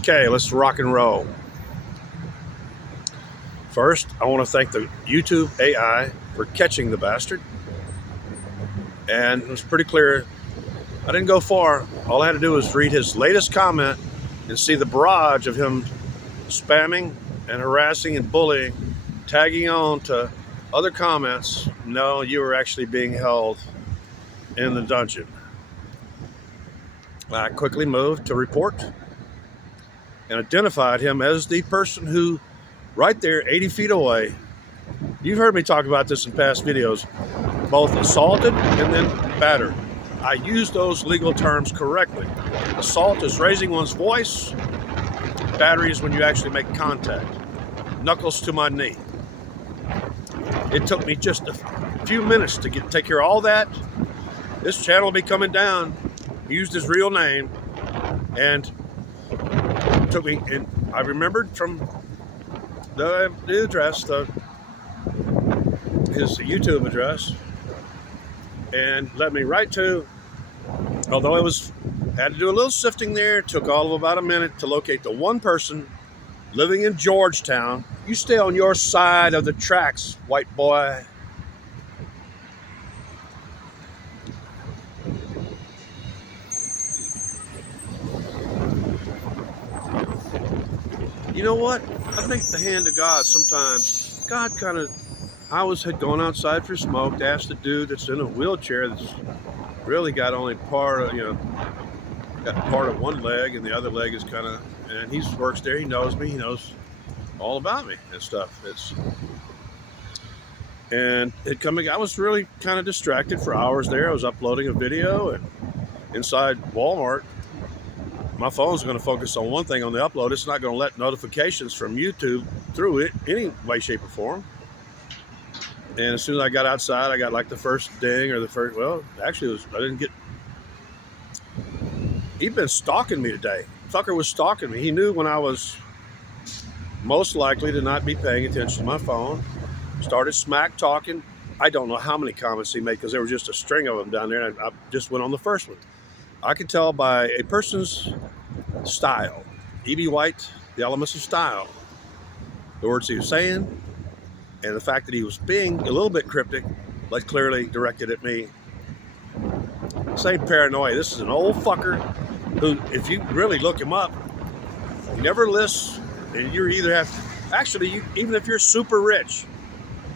Okay, let's rock and roll. First, I want to thank the YouTube AI for catching the bastard. And it was pretty clear. I didn't go far. All I had to do was read his latest comment and see the barrage of him spamming and harassing and bullying, tagging on to other comments. No, you were actually being held in the dungeon. I quickly moved to report and identified him as the person who, right there, 80 feet away, you've heard me talk about this in past videos, both assaulted and then battered. I use those legal terms correctly. Assault is raising one's voice. Battery is when you actually make contact. Knuckles to my knee. It took me just a few minutes to take care of all that. This channel will be coming down. He used his real name, and it took me. And I remembered from the address, his YouTube address, and led me right to. Although had to do a little sifting there, it took all of about a minute to locate the one person living in Georgetown. You stay on your side of the tracks, white boy. You know what? I think the hand of God sometimes, God kind of, had gone outside for smoke, asked the dude that's in a wheelchair that's really got only part of, got part of one leg and the other leg is kind of, and he works there, he knows me, he knows all about me and stuff. I was really kind of distracted for hours there. I was uploading a video, and inside Walmart, my phone's going to focus on one thing on the upload. It's not going to let notifications from YouTube through it any way, shape, or form. And as soon as I got outside, I got like the first ding or the first, well, actually I didn't get, he'd been stalking me today. Fucker was stalking me. He knew when I was most likely to not be paying attention to my phone. Started smack talking. I don't know how many comments he made because there was just a string of them down there. And I just went on the first one. I could tell by a person's style, E.B. White, the elements of style, the words he was saying, and the fact that he was being a little bit cryptic, but clearly directed at me. Same paranoia. This is an old fucker who, if you really look him up, he never lists, and you either even if you're super rich,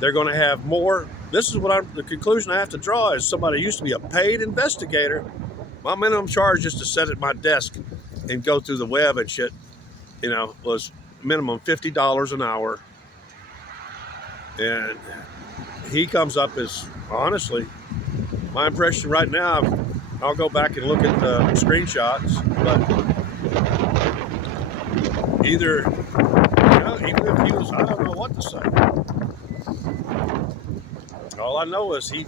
they're going to have more. This is the conclusion I have to draw is somebody who used to be a paid investigator. My minimum charge just to sit at my desk and go through the web and shit, was minimum $50 an hour. And he comes up as, honestly, my impression right now, I'll go back and look at the screenshots, but either, even if he was, I don't know what to say. All I know is he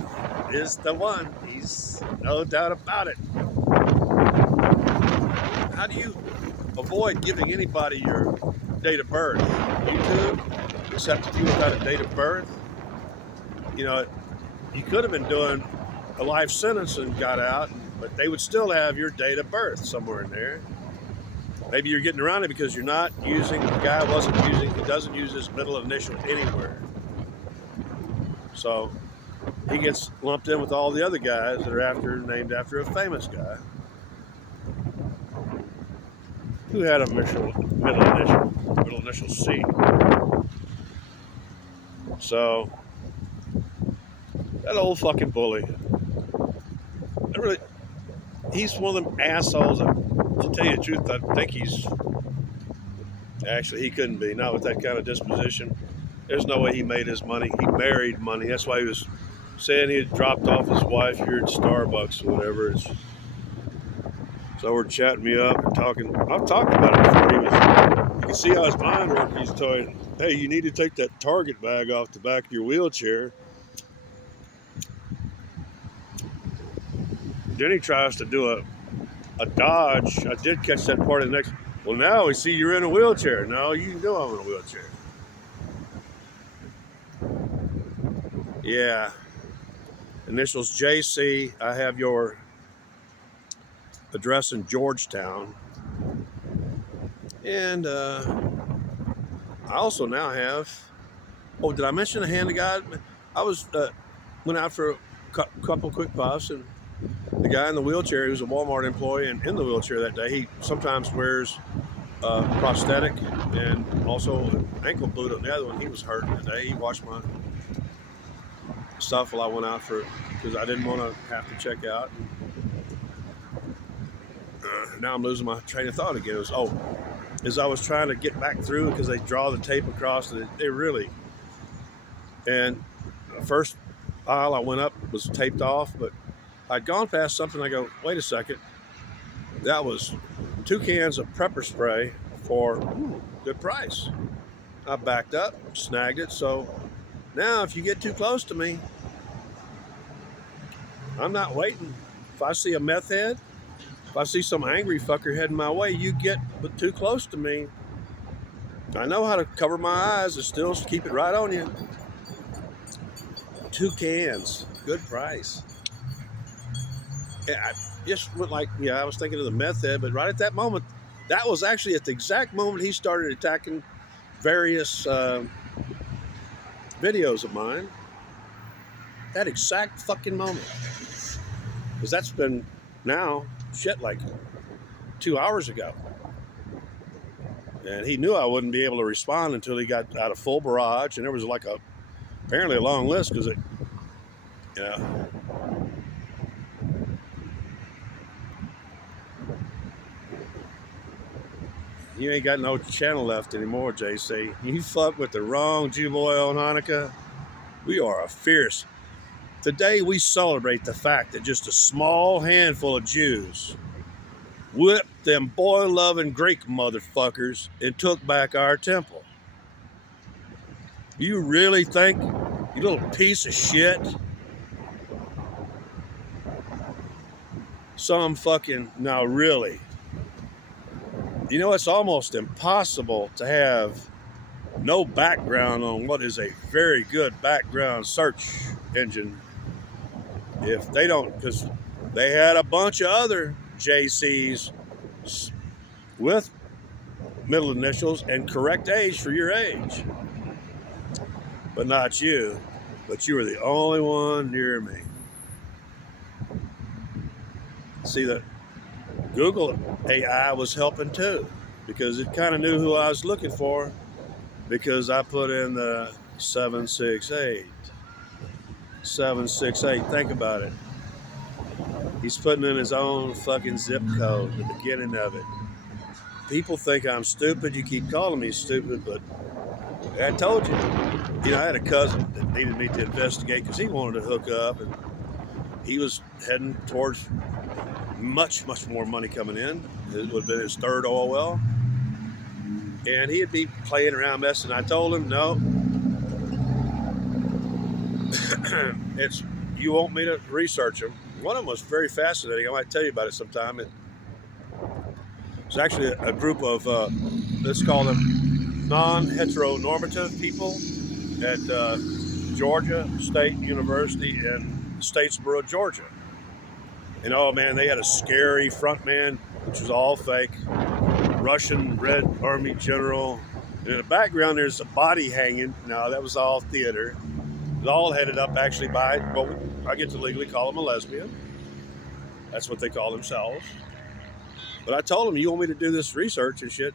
is the one. He's no doubt about it. How do you avoid giving anybody your date of birth? YouTube, except if you got a date of birth. You could have been doing a life sentence and got out, but they would still have your date of birth somewhere in there. Maybe you're getting around it because you're not using, the guy he doesn't use his middle initial anywhere. So he gets lumped in with all the other guys that are named after a famous guy who had a middle initial C. So that old fucking bully, he's one of them assholes that, to tell you the truth, I think he couldn't be, not with that kind of disposition. There's no way he made his money. He married money. That's why he was saying he had dropped off his wife here at Starbucks or whatever. So we're chatting me up and talking. I've talked about it before. You can see how his mind worked. He's telling, hey, you need to take that Target bag off the back of your wheelchair. Then he tries to do a dodge. I did catch that part of the next. Well, now we see you're in a wheelchair. No, you know I'm in a wheelchair. Yeah. Initials JC. I have your address in Georgetown. And I also now have, oh, did I mention the hand of God? I went out for a couple quick puffs, and the guy in the wheelchair, he was a Walmart employee, and in the wheelchair that day, he sometimes wears prosthetic and also an ankle boot on the other one. He was hurting today. He watched my stuff while I went out for, because I didn't want to have to check out. Now I'm losing my train of thought again. It was, as I was trying to get back through, because they draw the tape across, they really, and the first aisle I went up was taped off, but I'd gone past something. I go, wait a second, that was 2 cans of pepper spray for good price. I backed up, snagged it. So now if you get too close to me, I'm not waiting. If I see a meth head, if I see some angry fucker heading my way, you get but too close to me, I know how to cover my eyes and still keep it right on you. 2 cans, good price. Yeah, I just went like, I was thinking of the meth head, but right at that moment, that was actually at the exact moment he started attacking various videos of mine. That exact fucking moment. Because that's been now, like 2 hours ago. And he knew I wouldn't be able to respond until he got out of full barrage. And there was like apparently a long list, because you ain't got no channel left anymore, JC. You fuck with the wrong Jew boy on Hanukkah. We are a fierce. Today we celebrate the fact that just a small handful of Jews whipped them boy-loving Greek motherfuckers and took back our temple. You really think, you little piece of shit, now really, you know, it's almost impossible to have no background on what is a very good background search engine if they don't, because they had a bunch of other JCs with middle initials and correct age for your age. But not you. But you were the only one near me. See, that Google AI was helping too, because it kind of knew who I was looking for, because I put in the 768. 768, think about it. He's putting in his own fucking zip code at the beginning of it. People think I'm stupid. You keep calling me stupid, but I told you. I had a cousin that needed me to investigate because he wanted to hook up, and he was heading towards much, much more money coming in. It would have been his 3rd oil well. And he'd be playing around messing. I told him, no. You want me to research them. One of them was very fascinating. I might tell you about it sometime. It's actually a group of, let's call them non-heteronormative people at Georgia State University in Statesboro, Georgia. And oh man, they had a scary front man, which was all fake, Russian Red Army general. And in the background, there's a body hanging. No, that was all theater. It was all headed up actually by, well, I get to legally call them a lesbian. That's what they call themselves. But I told them, you want me to do this research and shit,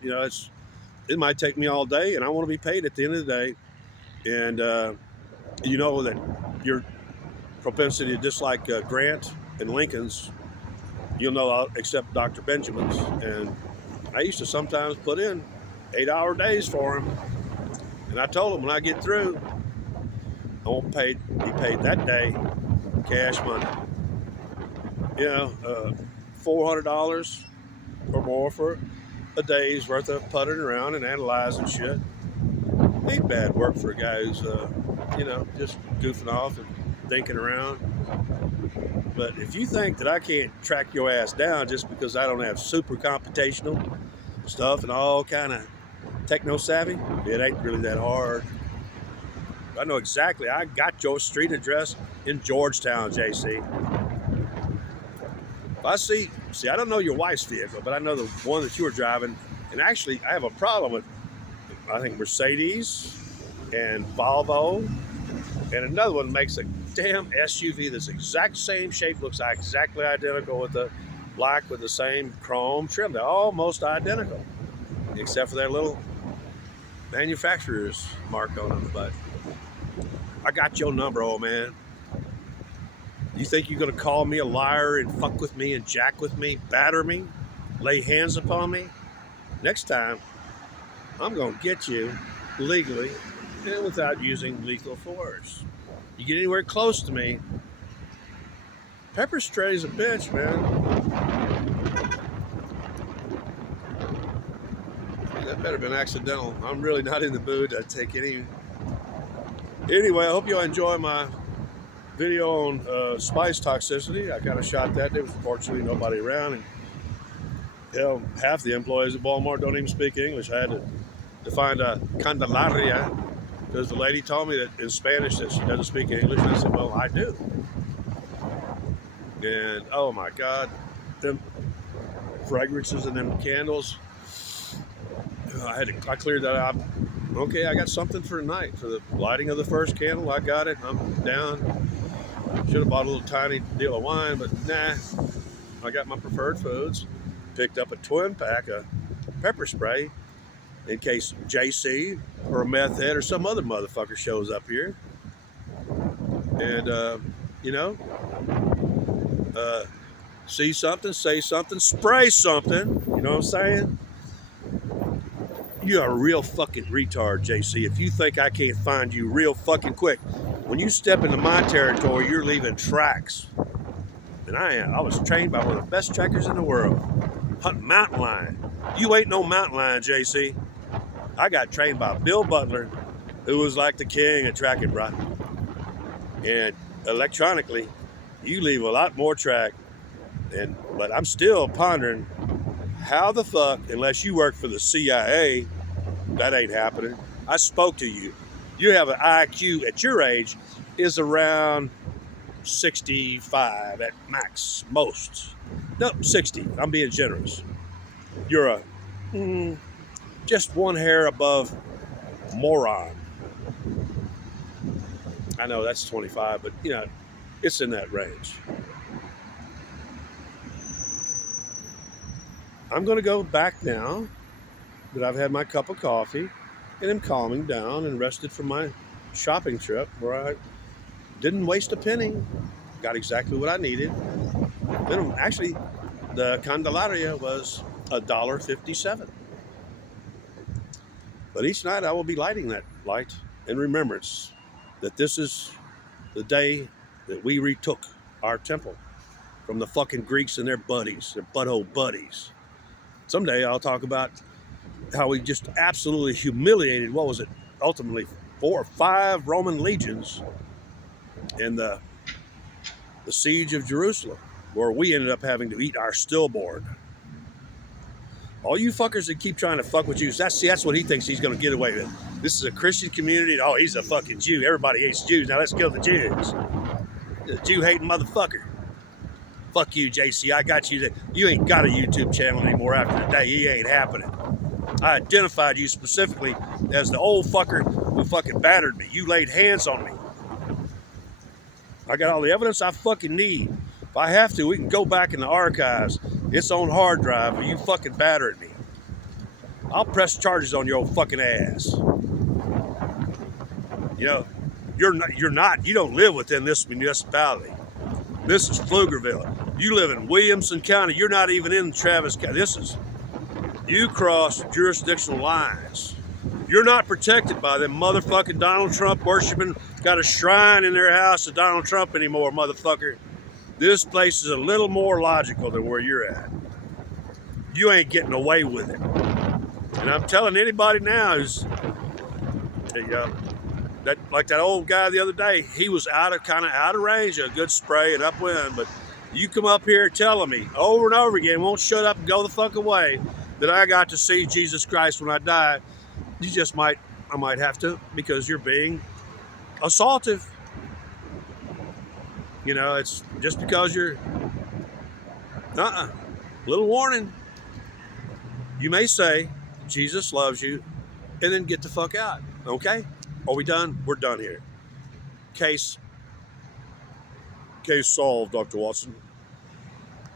it might take me all day, and I want to be paid at the end of the day. And you know that your propensity to dislike Grant and Lincoln's, you'll know I'll accept Dr. Benjamin's. And I used to sometimes put in 8-hour days for him. And I told him, when I get through, I won't be paid that day cash money. $400 or more for a day's worth of puttering around and analyzing shit. Ain't bad work for a guy who's, just goofing off and thinking around. But if you think that I can't track your ass down just because I don't have super computational stuff and all kind of techno savvy, it ain't really that hard. I know exactly. I got your street address in Georgetown, JC. If I see, I don't know your wife's vehicle, but I know the one that you were driving And actually, I have a problem with, I think, Mercedes and Volvo. And another one makes a damn SUV that's exact same shape, looks exactly identical with the black with the same chrome trim. They're almost identical, except for their little manufacturer's mark on them. But I got your number, old man. You think you're gonna call me a liar and fuck with me and jack with me, batter me, lay hands upon me? Next time, I'm gonna get you legally and without using lethal force. You get anywhere close to me, pepper spray's a bitch, man. That better have been accidental. I'm really not in the mood to take any. Anyway, I hope you enjoy my video on spice toxicity. I kind of shot that. There was fortunately nobody around, and hell, half the employees at Walmart don't even speak English. I had to find a Candelaria because the lady told me that in Spanish that she doesn't speak English. And I said, well, I do. And oh my God, them fragrances and them candles. I cleared that out. Okay, I got something for tonight for the lighting of the first candle. I got it. I'm down. Should have bought a little tiny deal of wine, but nah. I got my preferred foods. Picked up a twin pack of pepper spray in case JC or a meth head or some other motherfucker shows up here. And, you know, see something, say something, spray something. You know what I'm saying? You're a real fucking retard, JC. If you think I can't find you real fucking quick, when you step into my territory, you're leaving tracks. And I am. I was trained by one of the best trackers in the world, hunting mountain lion. You ain't no mountain lion, JC. I got trained by Bill Butler, who was like the king of tracking, bro. And electronically, you leave a lot more track. But I'm still pondering how the fuck, unless you work for the CIA, that ain't happening. I spoke to you. You have an IQ at your age is around 65 at max, most. No, 60. I'm being generous. You're just one hair above moron. I know that's 25, but you know, it's in that range. I'm going to go back now that I've had my cup of coffee and am calming down and rested from my shopping trip where I didn't waste a penny. Got exactly what I needed. Then actually, the Candelaria was $1.57. But each night I will be lighting that light in remembrance that this is the day that we retook our temple from the fucking Greeks and their buddies, their butthole buddies. Someday I'll talk about how we just absolutely humiliated, what was it, ultimately 4 or 5 Roman legions in the siege of Jerusalem, where we ended up having to eat our stillborn. All you fuckers that keep trying to fuck with Jews, that's what he thinks he's going to get away with. This is a Christian community. Oh, he's a fucking Jew. Everybody hates Jews. Now let's kill the Jews. The Jew-hating motherfucker. Fuck you, JC. I got you. You ain't got a YouTube channel anymore after today. He ain't happening. I identified you specifically as the old fucker who fucking battered me. You laid hands on me. I got all the evidence I fucking need. If I have to, we can go back in the archives. It's on hard drive, but you fucking battered me. I'll press charges on your old fucking ass. You know, you don't live within this municipality. This is Pflugerville. You live in Williamson County. You're not even in Travis County. You cross jurisdictional lines. You're not protected by them motherfucking Donald Trump worshiping, got a shrine in their house to Donald Trump anymore, motherfucker. This place is a little more logical than where you're at. You ain't getting away with it. And I'm telling anybody now who's, that like that old guy the other day, he was kind of out of range of a good spray and upwind, but you come up here telling me over and over again, won't shut up and go the fuck away, that I got to see Jesus Christ when I die. I might have to, because you're being assaultive. You know, it's just because you're, little warning. You may say, Jesus loves you, and then get the fuck out. Okay? Are we done? We're done here. Case solved, Dr. Watson.